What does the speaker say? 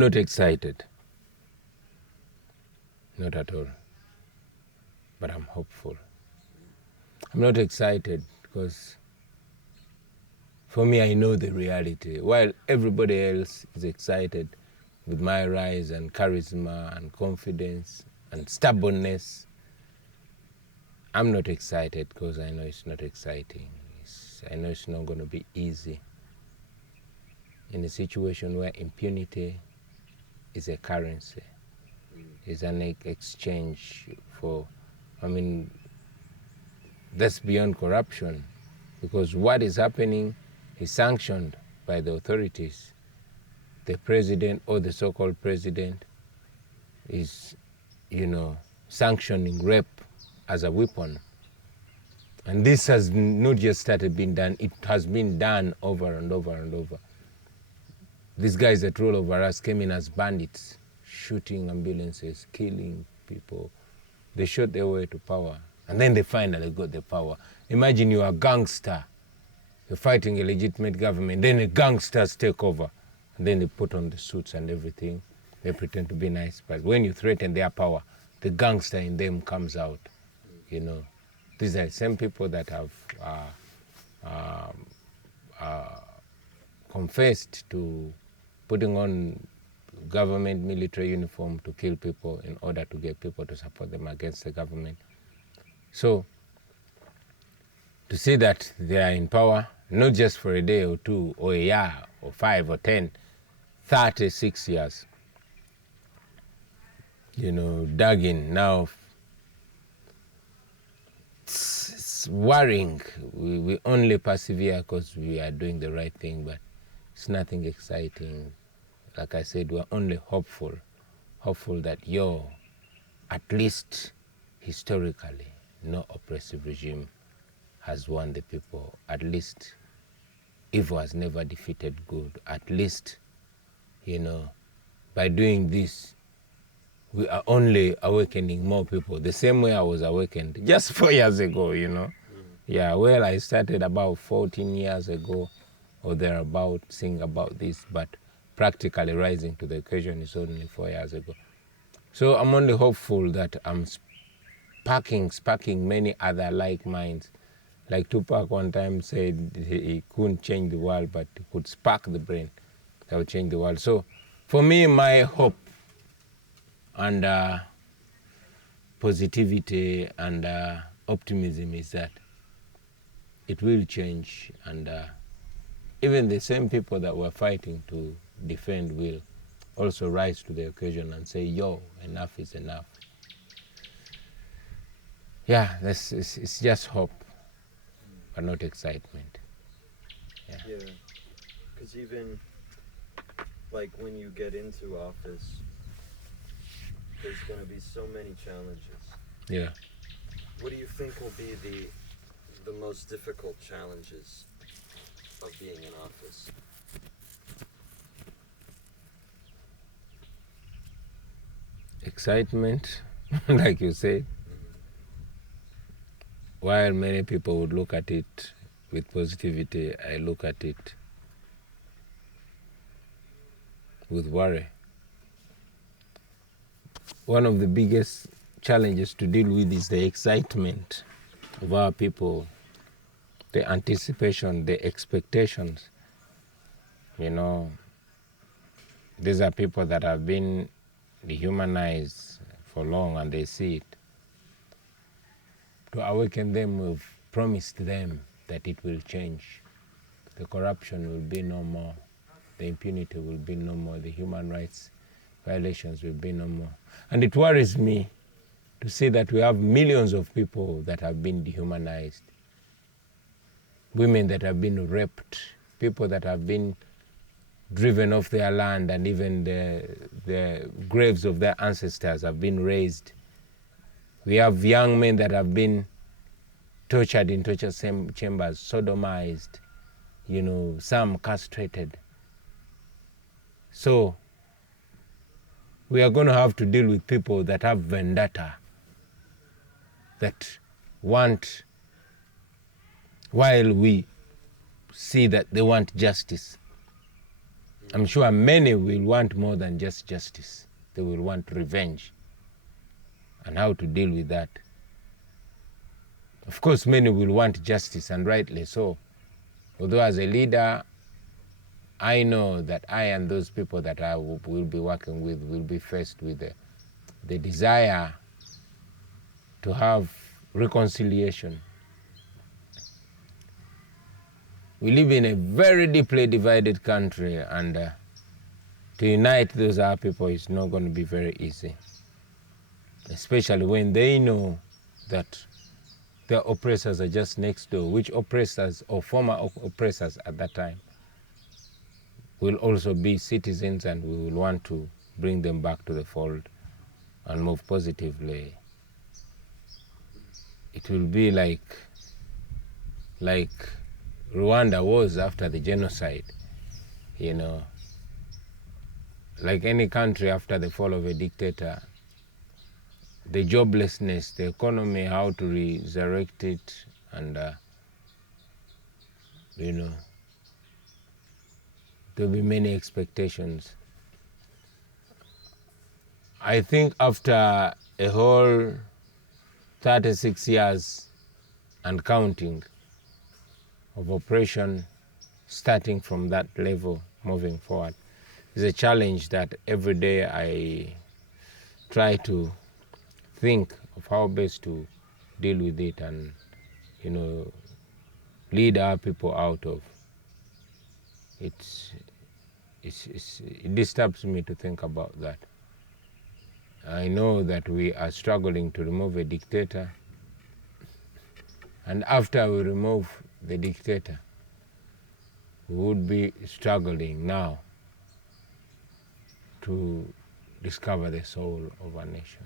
not excited. Not at all. But I'm hopeful. I'm not excited because for me, I know the reality. While everybody else is excited with my rise and charisma and confidence and stubbornness, I'm not excited because I know it's not exciting. I know it's not going to be easy. In a situation where impunity is a currency, is an exchange for, that's beyond corruption, because what is happening is sanctioned by the authorities. The president or the so-called president is, sanctioning rape as a weapon. And this has not just started being done, it has been done over and over and over. These guys that rule over us came in as bandits, shooting ambulances, killing people. They shot their way to power, and then they finally got the power. Imagine you're a gangster, you're fighting a legitimate government, then the gangsters take over, and then they put on the suits and everything. They pretend to be nice, but when you threaten their power, the gangster in them comes out. These are the same people that have confessed to putting on government military uniform to kill people in order to get people to support them against the government. So to see that they are in power, not just for a day or two or a year or 5 or 10, 36 years, dug in. Now it's worrying. We only persevere because we are doing the right thing, but it's nothing exciting. Like I said, we're only hopeful that at least historically, no oppressive regime has won the people. At least evil has never defeated good. At least, by doing this, we are only awakening more people, the same way I was awakened just 4 years ago, Yeah, well, I started about 14 years ago or thereabout, saying about this, but practically rising to the occasion is only 4 years ago. So I'm only hopeful that I'm sparking many other like minds. Like Tupac one time said he couldn't change the world, but he could spark the brain that would change the world. So for me, my hope and positivity and optimism is that it will change, and even the same people that were fighting to defend will also rise to the occasion and say, enough is enough. Yeah, it's just hope, but not excitement. Yeah, because even like when you get into office, there's going to be so many challenges. Yeah. What do you think will be the most difficult challenges of being in office? Excitement, like you say. While many people would look at it with positivity, I look at it with worry. One of the biggest challenges to deal with is the excitement of our people, the anticipation, the expectations. These are people that have been dehumanized for long and they see it. To awaken them, we've promised them that it will change. The corruption will be no more. The impunity will be no more. The human rights violations will be no more. And it worries me to see that we have millions of people that have been dehumanized. Women that have been raped, people that have been driven off their land, and even the graves of their ancestors have been razed. We have young men that have been tortured in torture chambers, sodomized, some castrated. So we are going to have to deal with people that have vendetta, that want, while we see that they want justice, I'm sure many will want more than just justice. They will want revenge. And how to deal with that. Of course, many will want justice, and rightly so. Although as a leader, I know that I and those people that I will be working with will be faced with the desire to have reconciliation. We live in a very deeply divided country, and to unite those other people is not going to be very easy, especially when they know that their oppressors are just next door, which oppressors or former oppressors at that time will also be citizens, and we will want to bring them back to the fold and move positively. It will be like Rwanda was after the genocide, you know. Like any country after the fall of a dictator, the joblessness, the economy, how to resurrect it, and you know, there'll be many expectations. I think after a whole 36 years and counting of oppression, starting from that level, moving forward, is a challenge that every day I try to think of how best to deal with it and, you know, lead our people out of. It disturbs me to think about that. I know that we are struggling to remove a dictator, and after we remove the dictator, we would be struggling now to discover the soul of our nation.